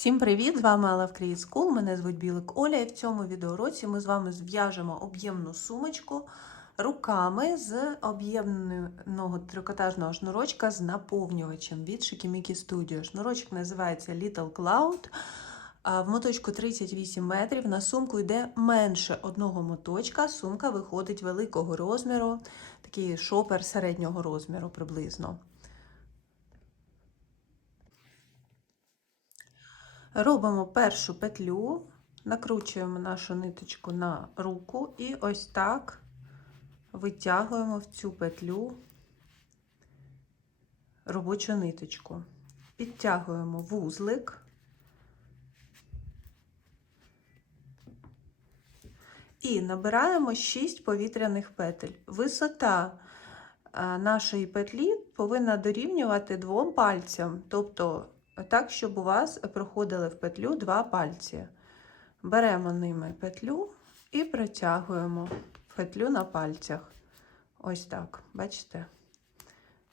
Всім привіт! З вами Алла в Create School, Мене звуть Білик Оля, і в цьому відеоуроці ми з вами зв'яжемо об'ємну сумочку руками з об'ємного трикотажного шнурочка з наповнювачем від Shikimiki Studio. Шнурочок називається Little Cloud. В моточку 38 метрів. На сумку йде менше одного моточка. Сумка виходить великого розміру, такий шопер середнього розміру приблизно. Робимо першу петлю, накручуємо нашу ниточку на руку і ось так витягуємо в цю петлю робочу ниточку. Підтягуємо вузлик і набираємо 6 повітряних петель. Висота нашої петлі повинна дорівнювати двом пальцям, тобто так, щоб у вас проходили в петлю два пальці. Беремо ними петлю і протягуємо петлю на пальцях. Ось так, бачите?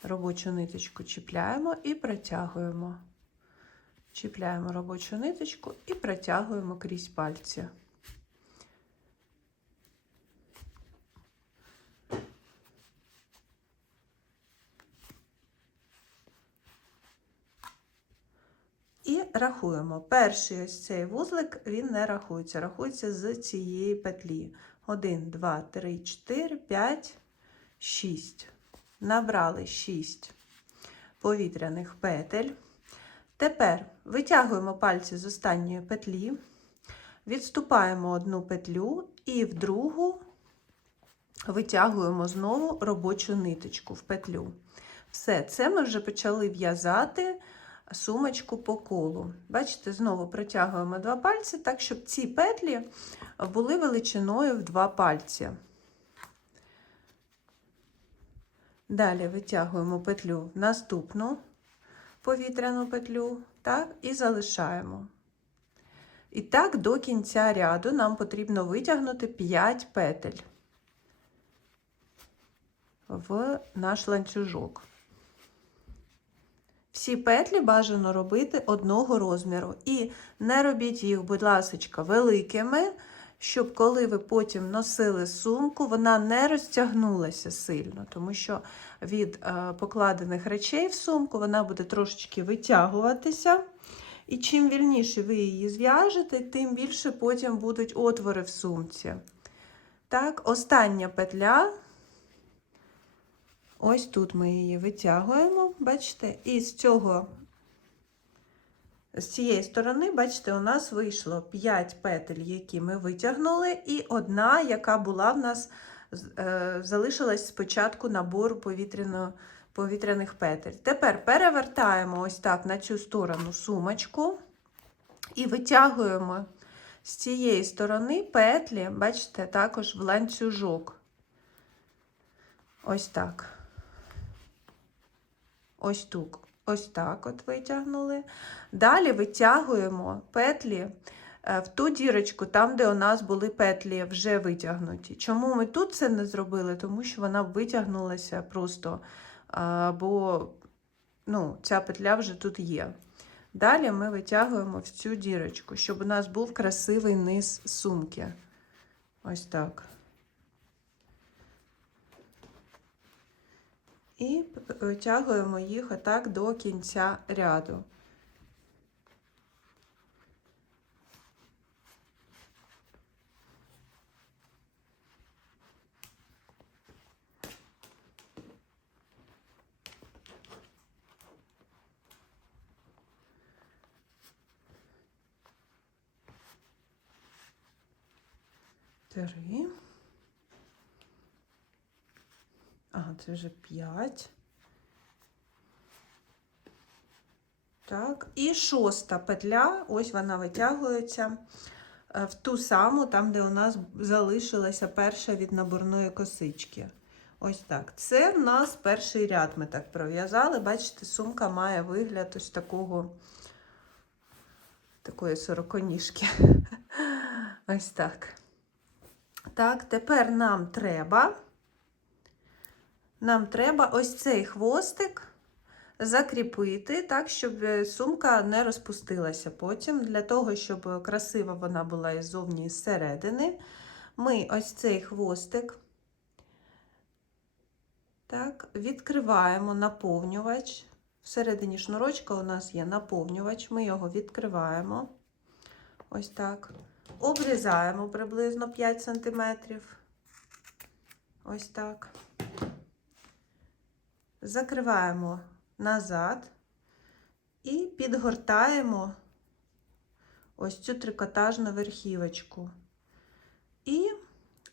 Робочу ниточку чіпляємо і протягуємо. Чіпляємо робочу ниточку і протягуємо крізь пальці. І рахуємо. Перший ось цей вузлик, він не рахується. Рахується з цієї петлі. 1, 2, 3, 4, 5, 6. Набрали 6 повітряних петель. Тепер витягуємо пальці з останньої петлі, відступаємо одну петлю і в другу витягуємо знову робочу ниточку в петлю. Все, це ми вже почали в'язати сумочку по колу. Бачите, знову протягуємо два пальці, так, щоб ці петлі були величиною в два пальці. Далі витягуємо петлю в наступну повітряну петлю, так, і залишаємо. І так, до кінця ряду нам потрібно витягнути 5 петель в наш ланцюжок. Всі петлі бажано робити одного розміру. І не робіть їх, будь ласка, великими, щоб коли ви потім носили сумку, вона не розтягнулася сильно, тому що від е, покладених речей в сумку вона буде трошечки витягуватися. І чим вільніше ви її зв'яжете, тим більше потім будуть отвори в сумці. Так, остання петля. Ось тут ми її витягуємо, бачите, і з цього, з цієї сторони, бачите, у нас вийшло 5 петель, які ми витягнули, і одна, яка була в нас, е, залишилась спочатку набору повітряних петель. Тепер перевертаємо ось так на цю сторону сумочку і витягуємо з цієї сторони петлі, бачите, також в ланцюжок. Ось так. Ось тут, ось так от витягнули. Далі витягуємо петлі е, в ту дірочку, там, де у нас були петлі вже витягнуті. Чому ми тут це не зробили? Тому що вона витягнулася просто, бо ну, ця петля вже тут є. Далі ми витягуємо в цю дірочку, щоб у нас був красивий низ сумки. Ось так. І витягуємо їх отак до кінця ряду. Три. Це вже 5. Так, і шоста петля, ось вона витягується е, в ту саму, там, де у нас залишилася перша від наборної косички. Ось так. Це в нас перший ряд ми так пров'язали. Бачите, сумка має вигляд ось такого, такої сороконіжки. Ось так. Так, тепер нам треба нам треба ось цей хвостик закріпити так, щоб е, сумка не розпустилася потім. Для того, щоб красива вона була і ззовні, і зсередини, ми ось цей хвостик так, відкриваємо наповнювач. Всередині шнурочка у нас є наповнювач, ми його відкриваємо. Ось так. Обрізаємо приблизно 5 см. Ось так. Закриваємо назад і підгортаємо ось цю трикотажну верхівочку. І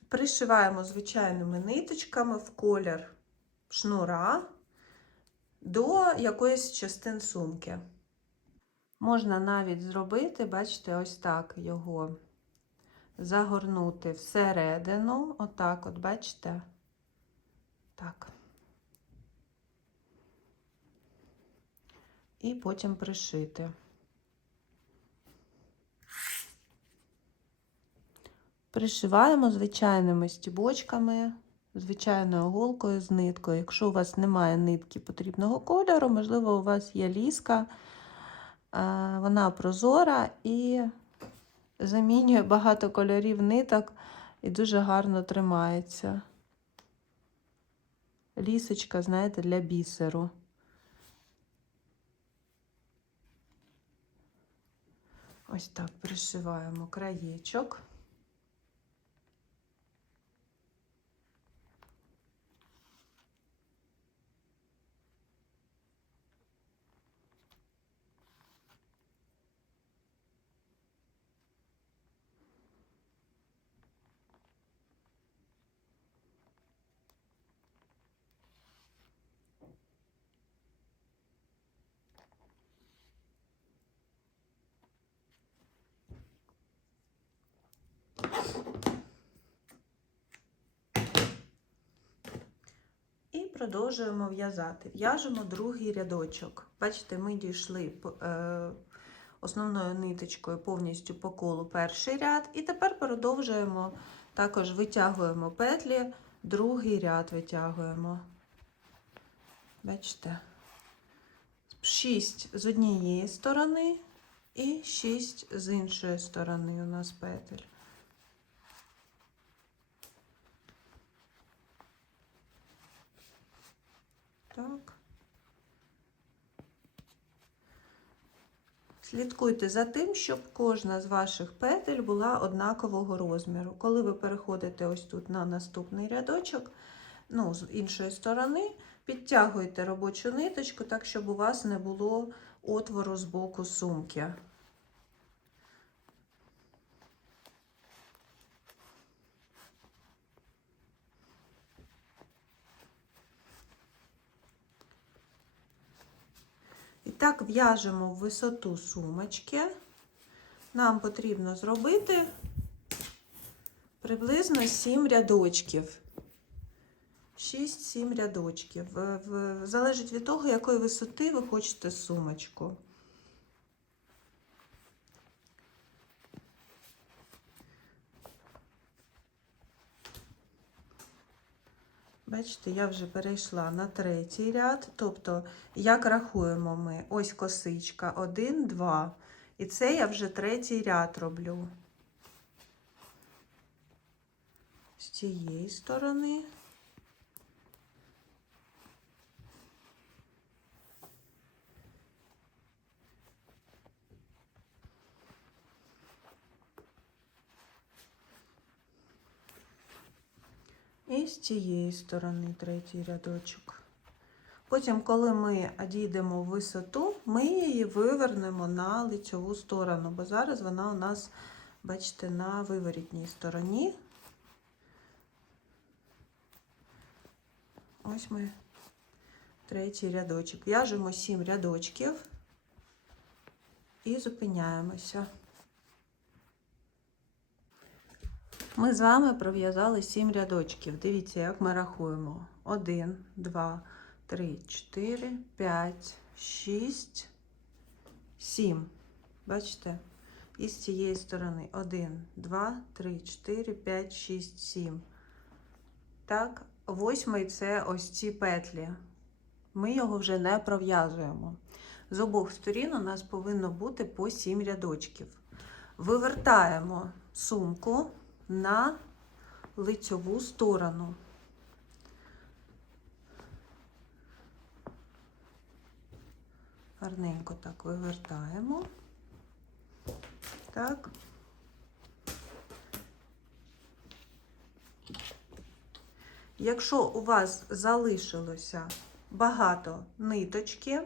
пришиваємо звичайними ниточками в колір шнура до якоїсь частин сумки. Можна навіть зробити, бачите, ось так його загорнути всередину, отак, от, бачите? Так. І потім пришити. Пришиваємо звичайними стібочками, звичайною голкою з ниткою. Якщо у вас немає нитки потрібного кольору, можливо, у вас є ліска, вона прозора і замінює багато кольорів ниток і дуже гарно тримається. Лісочка, знаєте, для бісеру. Ось так пришиваємо краєчок. І продовжуємо в'язати. В'яжемо другий рядочок. Бачите, ми дійшли е, основною ниточкою повністю по колу перший ряд. І тепер продовжуємо, також витягуємо петлі, другий ряд витягуємо. Бачите? 6 з однієї сторони і 6 з іншої сторони у нас петель. Так. Слідкуйте за тим, щоб кожна з ваших петель була однакового розміру. Коли ви переходите ось тут на наступний рядочок, ну, з іншої сторони, підтягуйте робочу ниточку, так, щоб у вас не було отвору з боку сумки. Так в'яжемо в висоту сумочки. Нам потрібно зробити приблизно 7 рядочків. 6-7 рядочків. В, залежить від того, якої висоти ви хочете сумочку. Бачите, я вже перейшла на третій ряд. Тобто, як рахуємо ми, ось косичка, 1, 2. І це я вже третій ряд роблю. З цієї сторони. І з цієї сторони третій рядочок. Потім, коли ми дійдемо в висоту, ми її вивернемо на лицьову сторону, бо зараз вона у нас, бачите, на виворітній стороні. Ось ми третій рядочок. В'яжемо 7 рядочків і зупиняємося. Ми з вами пров'язали 7 рядочків. Дивіться, як ми рахуємо. 1, 2, 3, 4, 5, 6, 7. Бачите? І з цієї сторони 1, 2, 3, 4, 5, 6, 7. Так, восьмий це ось ці петлі. ми його вже не пров'язуємо. З обох сторін у нас повинно бути по 7 рядочків. Вивертаємо сумку на лицьову сторону. Гарненько так вивертаємо. Так. Якщо у вас залишилося багато ниточки,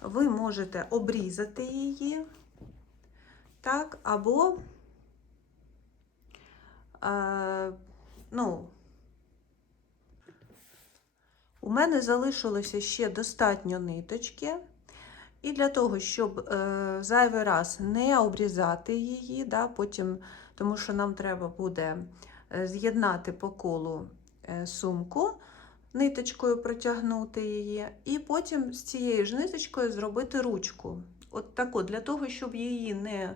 ви можете обрізати її, так, або, е, ну, у мене залишилося ще достатньо ниточки. І для того, щоб е, зайвий раз не обрізати її, да, потім, тому що нам треба буде е, з'єднати по колу е, сумку, ниточкою протягнути її, і потім з цією ж ниточкою зробити ручку. От так от, для того, щоб її не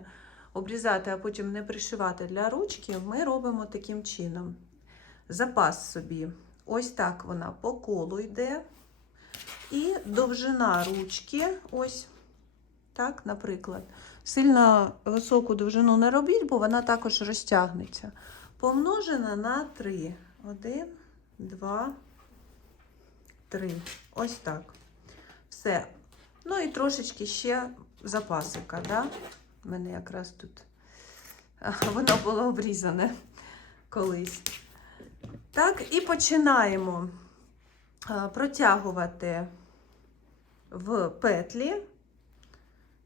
обрізати, а потім не пришивати для ручки, ми робимо таким чином. Запас собі. Ось так вона по колу йде. І довжина ручки, ось так, наприклад. Сильно високу довжину не робіть, бо вона також розтягнеться. Помножена на 3. 1, 2, 3. Ось так. Все. Ну і трошечки ще запасика, да? У мене якраз тут воно було обрізане колись. Так, і починаємо протягувати в петлі.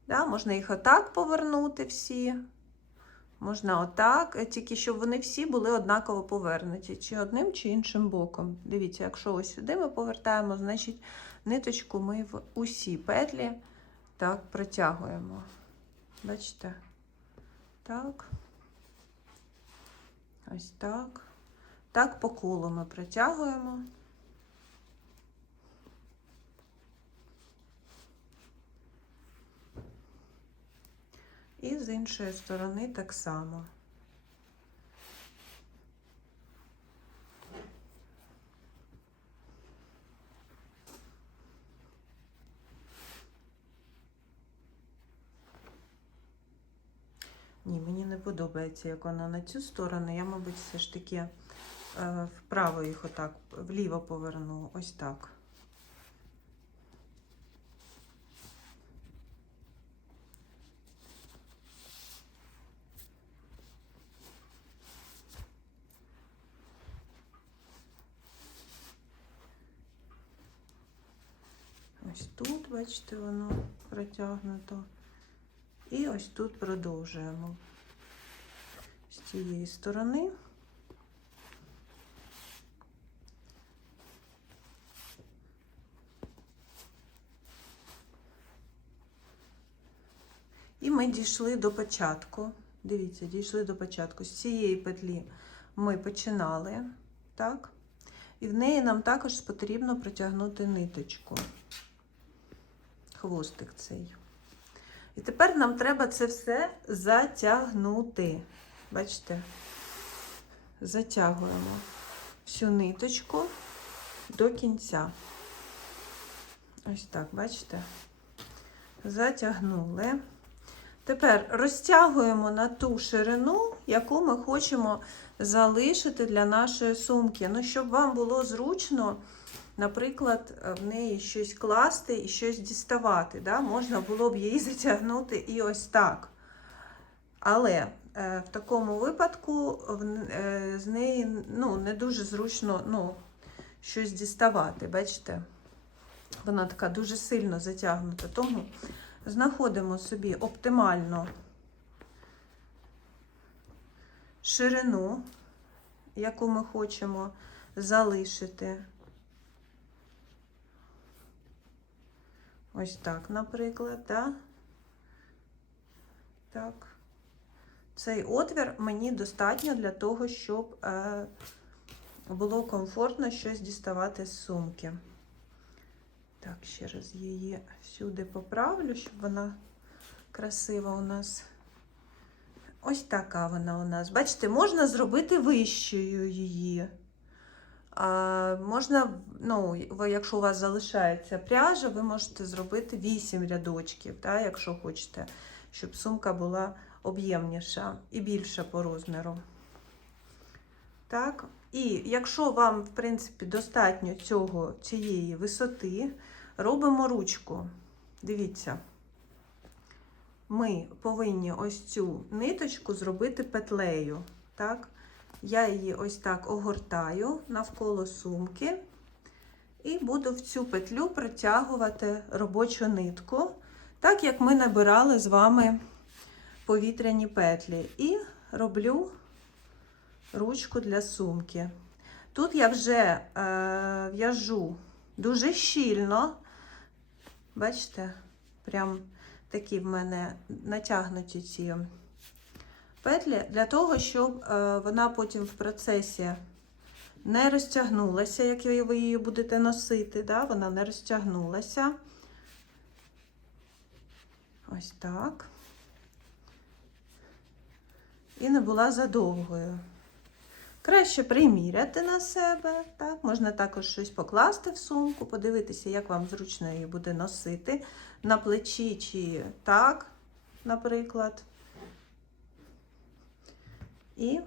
Да, Можна їх отак повернути всі. Можна отак, е, тільки щоб вони всі були однаково повернуті, чи одним, чи іншим боком. Дивіться, якщо ось сюди ми повертаємо, значить ниточку ми в усі петлі так протягуємо. Бачите? Так. Ось так. Так, по колу ми притягуємо. І з іншої сторони так само. Ні, мені не подобається, як вона на цю сторону. Я, мабуть, все ж таки е, вправо їх отак, вліво поверну. Ось так. Ось тут, бачите, воно протягнуто. І ось тут продовжуємо з цієї сторони. І ми дійшли до початку. Дивіться, дійшли до початку. З цієї петлі ми починали, так? І в неї нам також потрібно протягнути ниточку хвостик цей. І тепер нам треба це все затягнути. Бачите? Затягуємо всю ниточку до кінця. Ось так, бачите? Затягнули. Тепер розтягуємо на ту ширину, яку ми хочемо залишити для нашої сумки. Ну, щоб вам було зручно наприклад, в неї щось класти і щось діставати. Да? Можна було б її затягнути і ось так. Але е, в такому випадку е, з неї ну, не дуже зручно ну, щось діставати. Бачите? Вона така дуже сильно затягнута. Тому знаходимо собі оптимальну ширину, яку ми хочемо залишити. Ось так, наприклад, да? так. Цей отвір мені достатньо для того, щоб е, було комфортно щось діставати з сумки. Так, ще раз її сюди поправлю, щоб вона красива у нас. Ось така вона у нас. Бачите, можна зробити вищою її. Можна, ну, якщо у вас залишається пряжа, ви можете зробити 8 рядочків, да, якщо хочете, щоб сумка була об'ємніша і більша по розміру. Так. І якщо вам, в принципі, достатньо цього, цієї висоти, робимо ручку. Дивіться, ми повинні ось цю ниточку зробити петлею. Так? Я її ось так огортаю навколо сумки і буду в цю петлю протягувати робочу нитку, так як ми набирали з вами повітряні петлі. І роблю ручку для сумки. Тут я вже е, в'яжу дуже щільно. Бачите, прям такі в мене натягнуті ці петлі, для того, щоб е, вона потім в процесі не розтягнулася, як ви її будете носити, да? вона не розтягнулася. Ось так. І не була задовгою. Краще приміряти на себе. Так? Можна також щось покласти в сумку, подивитися, як вам зручно її буде носити. На плечі чи так, наприклад. І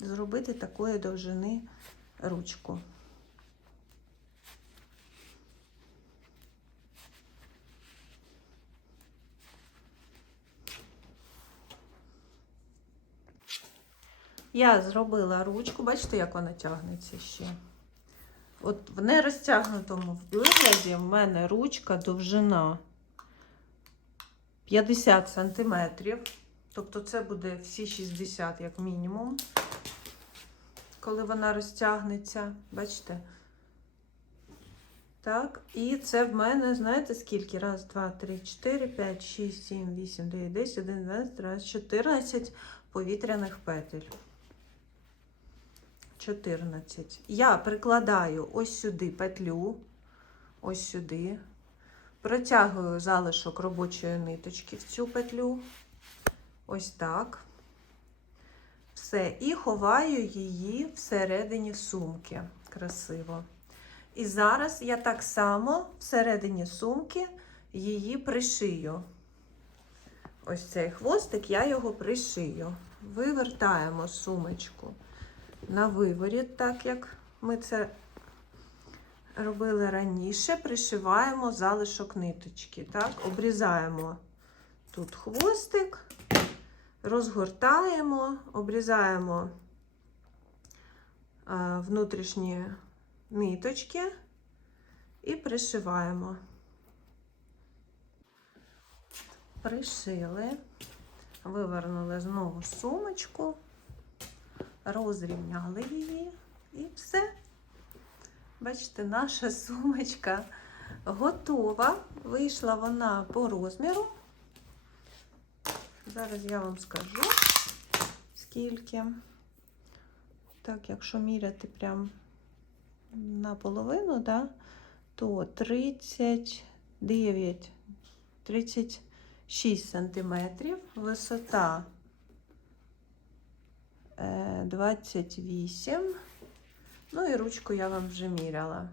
зробити такої довжини ручку. Я зробила ручку, бачите, як вона тягнеться ще. От в нерозтягнутому вигляді в мене ручка довжина 50 см. Тобто це буде всі 60 як мінімум, коли вона розтягнеться. Бачите? Так, і це в мене, знаєте, скільки? Раз, два, три, чотири, п'ять, шість, сім, вісім, дев'ять, десять, один, двадцять, тринадцять, чотирнадцять повітряних петель. 14. Я прикладаю ось сюди петлю, ось сюди, протягую залишок робочої ниточки в цю петлю, ось так. Все, і ховаю її всередині сумки. Красиво. І зараз я так само всередині сумки її пришию. Ось цей хвостик, я його пришию. Вивертаємо сумочку на виворіт, так як ми це робили раніше, пришиваємо залишок ниточки. Так? Обрізаємо тут хвостик, розгортаємо, обрізаємо внутрішні ниточки і пришиваємо. Пришили, вивернули знову сумочку розрівняли її і все. Бачите, наша сумочка готова. Вийшла вона по розміру. Зараз я вам скажу, скільки. Так, якщо міряти прям наполовину, да, то 39, 36 сантиметрів, висота 28. Ну і ручку я вам вже міряла.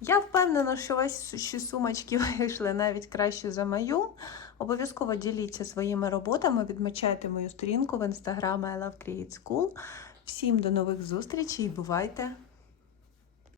Я впевнена, що ваші сумочки вийшли навіть краще за мою. Обов'язково діліться своїми роботами, відмічайте мою сторінку в інстаграмі I Love Create School. Всім до нових зустрічей бувайте!